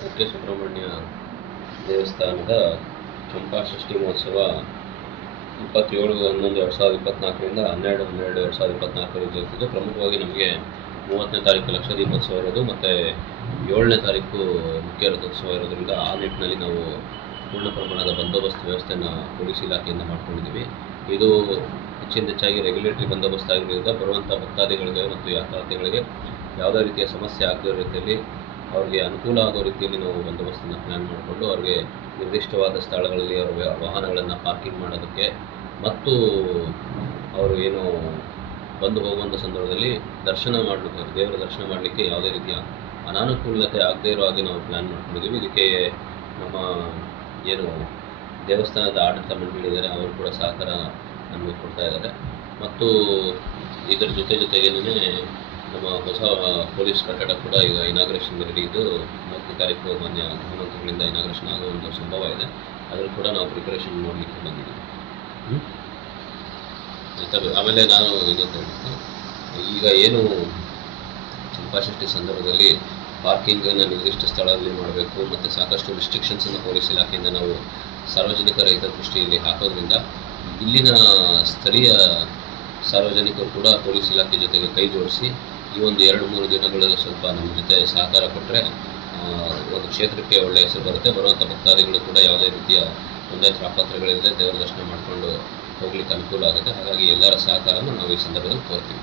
ಕುಕ್ಕೆ ಸುಬ್ರಹ್ಮಣ್ಯ ದೇವಸ್ಥಾನದ ಚಂಪಾಷಷ್ಠಿ ಮಹೋತ್ಸವ 27/11/2024ರಿಂದ 12/12/2024 ಜರುಗುತ್ತಿದ್ದು, ಪ್ರಮುಖವಾಗಿ ನಮಗೆ 30ನೇ ತಾರೀಕು ಲಕ್ಷ ದೀಪೋತ್ಸವ ಇರೋದು ಮತ್ತು 7ನೇ ತಾರೀಕು ಮುಖ್ಯ ರಥೋತ್ಸವ ಇರೋದ್ರಿಂದ ಆ ನಿಟ್ಟಿನಲ್ಲಿ ನಾವು ಪೂರ್ಣ ಪ್ರಮಾಣದ ಬಂದೋಬಸ್ತ್ ವ್ಯವಸ್ಥೆಯನ್ನು ಪೊಲೀಸ್ ಇಲಾಖೆಯಿಂದ ಮಾಡ್ಕೊಂಡಿದ್ದೀವಿ. ಇದು ಹೆಚ್ಚಾಗಿ ರೆಗ್ಯುಲೇಟರಿ ಬಂದೋಬಸ್ತ್ ಆಗಿರೋದ್ರಿಂದ ಬರುವಂಥ ಭಕ್ತಾದಿಗಳಿಗೆ ಮತ್ತು ಯಾತ್ರಾರ್ಥಿಗಳಿಗೆ ಯಾವುದೇ ರೀತಿಯ ಸಮಸ್ಯೆ ಆಗದ ರೀತಿಯಲ್ಲಿ ಅವ್ರಿಗೆ ಅನುಕೂಲ ಆಗೋ ರೀತಿಯಲ್ಲಿ ನಾವು ಬಂದೋಬಸ್ತನ್ನು ಪ್ಲ್ಯಾನ್ ಮಾಡಿಕೊಂಡು ಅವ್ರಿಗೆ ನಿರ್ದಿಷ್ಟವಾದ ಸ್ಥಳಗಳಲ್ಲಿ ಅವರ ವಾಹನಗಳನ್ನು ಪಾರ್ಕಿಂಗ್ ಮಾಡೋದಕ್ಕೆ ಮತ್ತು ಅವರು ಏನು ಬಂದು ಹೋಗುವಂಥ ಸಂದರ್ಭದಲ್ಲಿ ದರ್ಶನ ಮಾಡಲಿಕ್ಕೆ, ದೇವರ ದರ್ಶನ ಮಾಡಲಿಕ್ಕೆ ಯಾವುದೇ ರೀತಿಯ ಅನಾನುಕೂಲತೆ ಆಗದೇ ಇರೋ ಹಾಗೆ ನಾವು ಪ್ಲ್ಯಾನ್ ಮಾಡ್ಕೊಂಡಿದ್ದೀವಿ. ಇದಕ್ಕೆ ನಮ್ಮ ಏನು ದೇವಸ್ಥಾನದ ಆಡಳಿತ ಮಂಡಳಿದ್ದಾರೆ ಅವರು ಕೂಡ ಸಹಕಾರ ನಮಗೆ ಕೊಡ್ತಾ ಇದ್ದಾರೆ. ಮತ್ತು ಇದರ ಜೊತೆಗೇನೆ ನಮ್ಮ ಹೊಸ ಪೊಲೀಸ್ ಕಟ್ಟಡ ಕೂಡ ಈಗ ಇನಾಗ್ರೇಷನ್ ರೆಡಿ ಇದ್ದು 4ನೇ ತಾರೀಕು ಮಾನ್ಯ ಗೃಹಮಂತ್ರಿಗಳಿಂದ ಇನಾಗ್ರೇಷನ್ ಆಗೋ ಒಂದು ಸಂಭವ ಇದೆ. ಅದನ್ನು ಕೂಡ ನಾವು ಪ್ರಿಪರೇಷನ್ ಮಾಡಲಿಕ್ಕೆ ಬಂದಿದ್ದೀವಿ. ಆಮೇಲೆ ನಾನು ಇದೊಂದು ಹೇಳ್ತೀನಿ, ಈಗ ಏನು ಚಂಪಾಷಷ್ಠಿ ಸಂದರ್ಭದಲ್ಲಿ ಪಾರ್ಕಿಂಗನ್ನು ನಿರ್ದಿಷ್ಟ ಸ್ಥಳದಲ್ಲಿ ಮಾಡಬೇಕು ಮತ್ತು ಸಾಕಷ್ಟು ರಿಸ್ಟ್ರಿಕ್ಷನ್ಸನ್ನು ಪೊಲೀಸ್ ಇಲಾಖೆಯಿಂದ ನಾವು ಸಾರ್ವಜನಿಕರ ಹಿತದೃಷ್ಟಿಯಲ್ಲಿ ಹಾಕೋದ್ರಿಂದ ಇಲ್ಲಿನ ಸ್ಥಳೀಯ ಸಾರ್ವಜನಿಕರು ಕೂಡ ಪೊಲೀಸ್ ಇಲಾಖೆ ಜೊತೆಗೆ ಕೈ ಜೋಡಿಸಿ ಈ ಒಂದು 2-3 ದಿನಗಳಲ್ಲಿ ಸ್ವಲ್ಪ ನಮ್ಮ ಜೊತೆ ಸಹಕಾರ ಕೊಟ್ಟರೆ ಒಂದು ಕ್ಷೇತ್ರಕ್ಕೆ ಒಳ್ಳೆಯ ಹೆಸರು ಬರುತ್ತೆ. ಬರುವಂಥ ಭಕ್ತಾದಿಗಳು ಕೂಡ ಯಾವುದೇ ರೀತಿಯ ತೊಂದರೆ ತಾಪತ್ರಗಳಿಲ್ಲದೆ ದೇವರ ದರ್ಶನ ಮಾಡಿಕೊಂಡು ಹೋಗ್ಲಿಕ್ಕೆ ಅನುಕೂಲ ಆಗುತ್ತೆ. ಹಾಗಾಗಿ ಎಲ್ಲರ ಸಹಕಾರವನ್ನು ನಾವು ಈ ಸಂದರ್ಭದಲ್ಲಿ ಕೋರ್ತೀವಿ.